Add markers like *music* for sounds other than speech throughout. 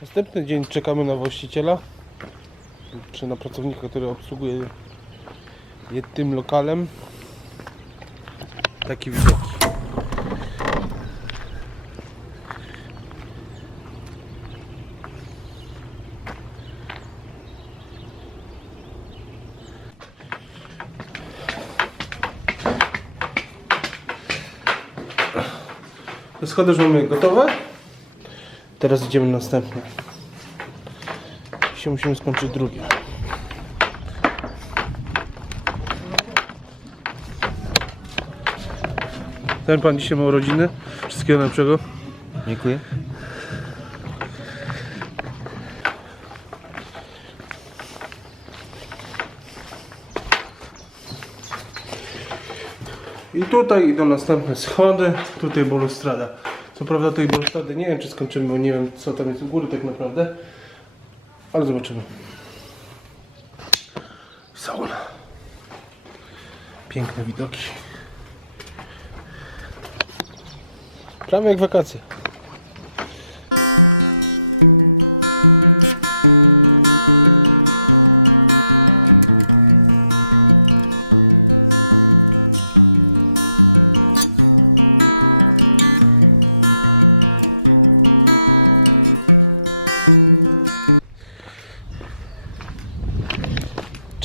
Następny dzień czekamy na właściciela, czy na pracownika, który obsługuje je tym lokalem. Taki widok. Schody już mamy gotowe. Teraz idziemy na następne. Dzisiaj musimy skończyć drugie. Ten pan dzisiaj ma urodziny. Wszystkiego najlepszego. Dziękuję. I tutaj idą następne schody. Tutaj balustrada. Co prawda tej balustrady nie wiem czy skończymy, bo nie wiem co tam jest u góry tak naprawdę. Ale zobaczymy. Sauna. Piękne widoki. Prawie jak wakacje.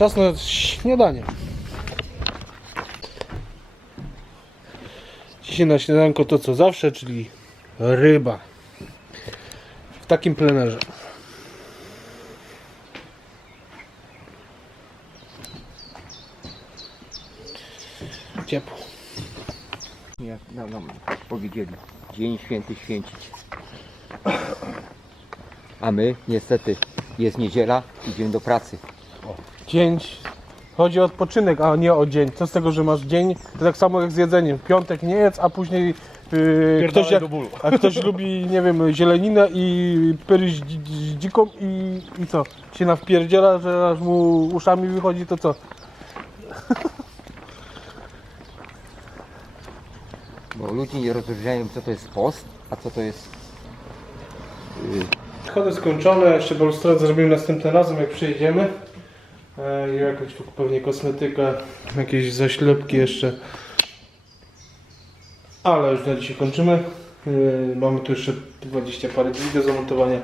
Czas na śniadanie. Dzisiaj na śniadanko to co zawsze, czyli ryba. W takim plenerze. Ciepło. Jak nam, nam powiedzieli, dzień święty święcić. A my niestety jest niedziela, idziemy do pracy. Dzień. Chodzi o odpoczynek, a nie o dzień. Co z tego, że masz dzień? To tak samo jak z jedzeniem. W piątek nie jedz, a później yy, ktoś, jak, a ktoś *laughs* lubi, nie wiem, zieleninę i pyryś dzi- dzi- dziką i, i co? Się nawpierdziela, że aż mu uszami wychodzi, to co? *laughs* Bo ludzie nie rozróżniają co to jest post, a co to jest Schody skończone, jeszcze balustradę zrobimy następnym razem, jak przyjedziemy. E, I jakąś pewnie kosmetykę, jakieś zaślepki jeszcze. Ale już na dzisiaj kończymy. E, Mamy tu jeszcze 20 parę drzwi do zamontowania,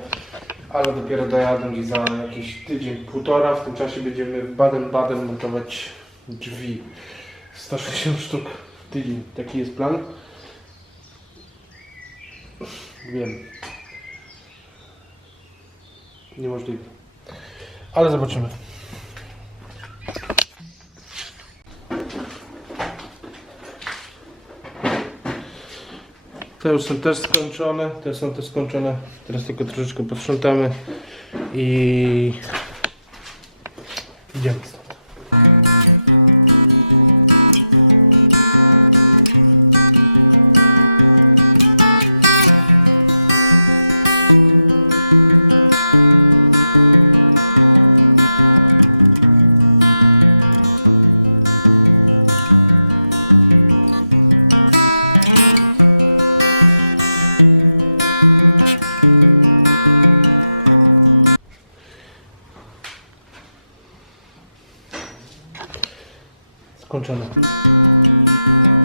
ale dopiero dojadę gdzieś za jakiś tydzień, półtora. W tym czasie będziemy w Baden-Baden montować drzwi. 160 sztuk tydzień. Taki jest plan. Wiem. Niemożliwe. Ale zobaczymy. Te już są też skończone. Te są też skończone. Teraz tylko troszeczkę posprzątamy i idziemy stąd. włączone.